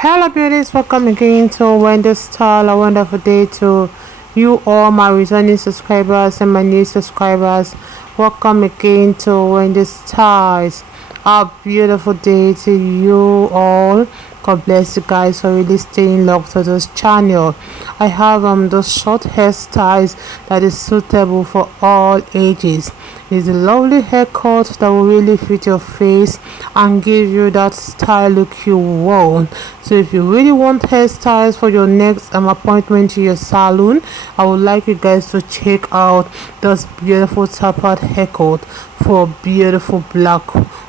Hello beauties, welcome again to Wendy's Style. A wonderful day to you all my returning subscribers and my new subscribers. Welcome again to Wendy's Styles. A beautiful day to you all. God bless you guys for really staying locked to this channel. I have those short hairstyles that is suitable for all ages. It's a lovely haircut that will really fit your face and give you that style look you want. So if you really want hairstyles for your next appointment to your salon, I would like you guys to check out this beautiful tapered haircut for beautiful black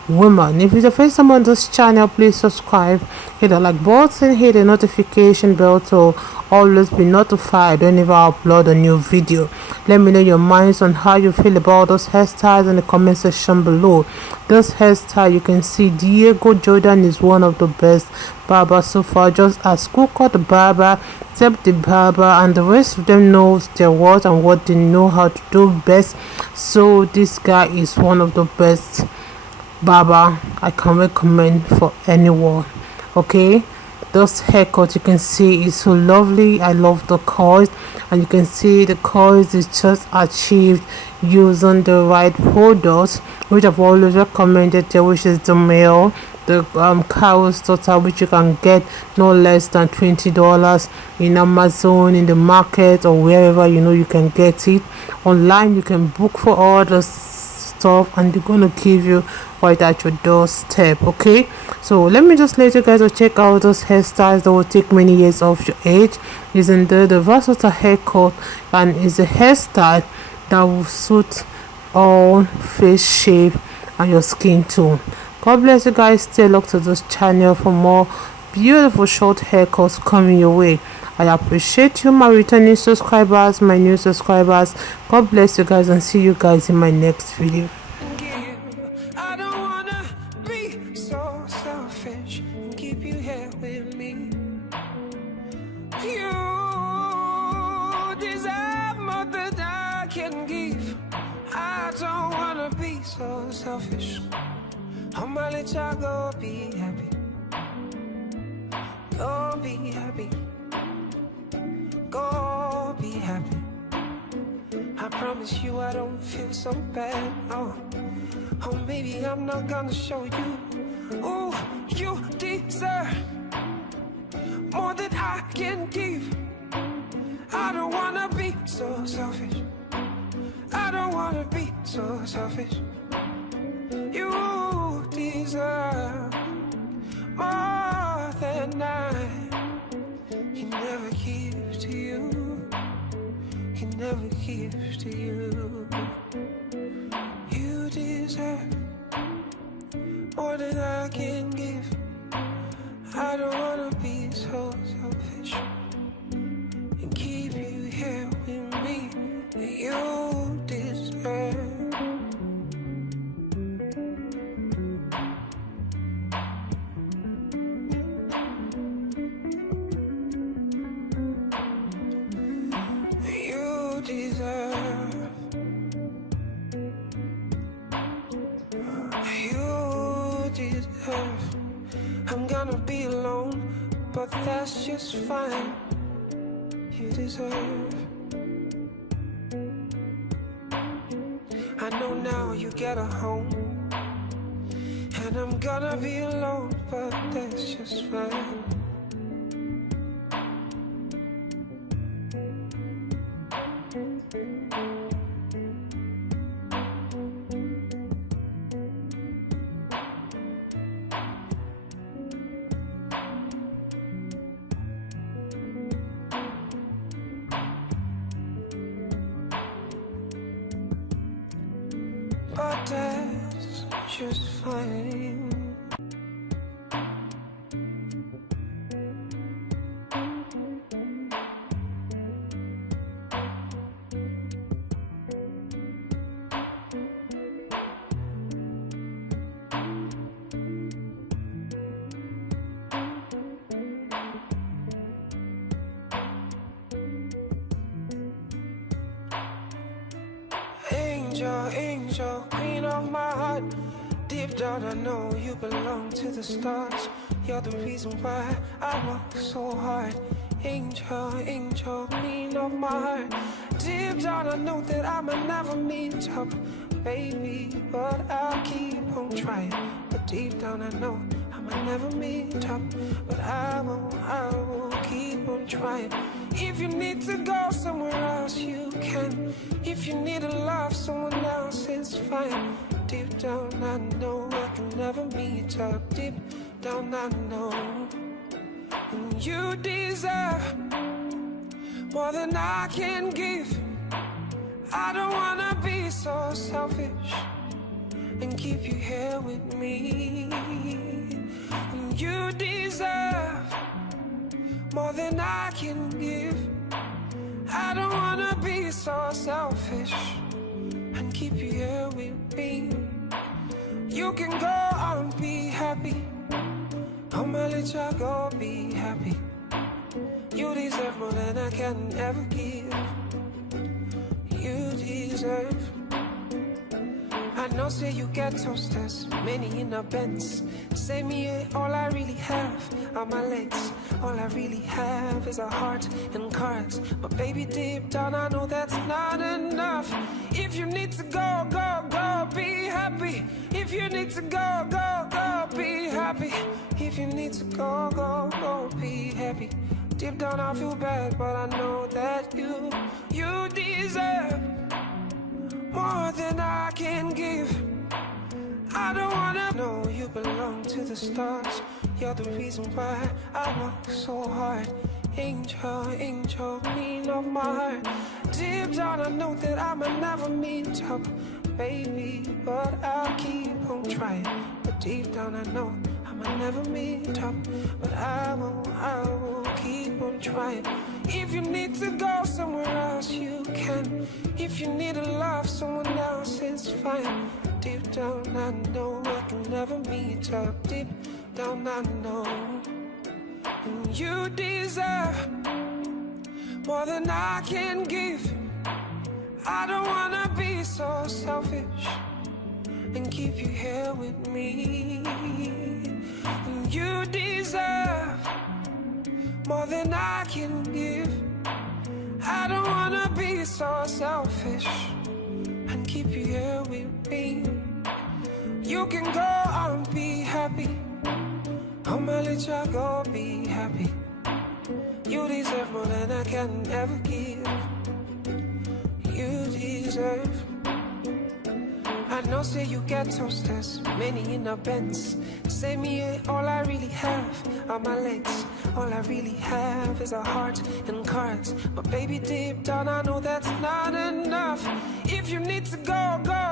women. If it's the first time on this channel, please subscribe, hit the like button, hit the notification bell to always be notified whenever I upload a new video. Let me know your minds on how you feel about those hairstyles in the comment section below. This hairstyle, you can see Diego Jordan is one of the best barbers so far, just as Coco the barber, Zeb the barber, and the rest of them knows their worth and what they know how to do best. So this guy is one of the best barber I can recommend for anyone. Okay, this haircut, you can see, is so lovely. I love the coils, and you can see the coils is just achieved using the right products, which I've always recommended there, which is the MIELLE, the cow's daughter, which you can get no less than $20 in Amazon, in the market, or wherever you know you can get it. Online you can book for all the stuff and they're gonna give you right at your doorstep. Okay, so let me just let you guys check out those hairstyles that will take many years off your age. Isn't there the versatile haircut, and is a hairstyle that will suit all face shape and your skin tone. God bless you guys. Stay locked to this channel for more beautiful short haircuts coming your way. I appreciate you, my returning subscribers, my new subscribers. God bless you guys, and see you guys in my next video. I don't wanna be so selfish and keep you here with me. You deserve more than I can give. I don't wanna be so selfish. I'ma let y'all go be happy. Go be happy. Go be happy. I promise you I don't feel so bad. Oh, maybe I'm not gonna show you. Oh, you deserve more than I can give. I don't wanna be so selfish. I don't wanna be so selfish. You deserve more than I can never give to you. Can never give to you. You deserve more than I can give. I don't wanna be so selfish and keep you here with me. You deserve. You deserve. You deserve. I'm gonna be alone, but that's just fine. You deserve. I know now you get a home, and I'm gonna be alone, but that's just fine. But that's just fine. Angel, angel, queen of my heart. Deep down I know you belong to the stars. You're the reason why I work so hard. Angel, angel, queen of my heart. Deep down I know that I might never meet up, baby, but I'll keep on trying. But deep down I know I might never meet up, but I will keep on trying. If you need to go somewhere else, you can. If you need to love someone else, it's fine. Deep down I know I can never meet up. Deep down I know. And you deserve more than I can give. I don't wanna be so selfish and keep you here with me. And you deserve more than I can give. I don't wanna be so selfish and keep you here with me. You can go on, be happy. I'ma let you go, be happy. You deserve more than I can ever give. You deserve. I know, say you get toasters, many in a Benz. Say me, all I really have are my legs. All I really have is a heart and cards. But baby, deep down I know that's not enough. If you need to go, go, go, be happy. If you need to go, go, go, be happy. If you need to go, go, go, be happy. Deep down I feel bad, but I know that you deserve more than I can give. I don't wanna know you belong to the stars. You're the reason why I work so hard. Angel, angel, queen of my heart. Deep down I know that I might never meet up, baby, but I'll keep on trying. But deep down I know I might never meet up, but I will keep on trying. If you need to go somewhere else, you can. If you need to love someone else, it's fine. Deep down I know I can never meet up. Deep down I know. And you deserve more than I can give. I don't wanna be so selfish and keep you here with me. And you deserve more than I can give. I don't wanna be so selfish and keep you here with me. You can go on, be happy. I'ma let you go, be happy. You deserve more than I can ever give. You deserve. I know, say you get toasters, many in a Benz. Say me, all I really have are my legs. All I really have is a heart and cards. But baby, deep down I know that's not enough. If you need to go, go,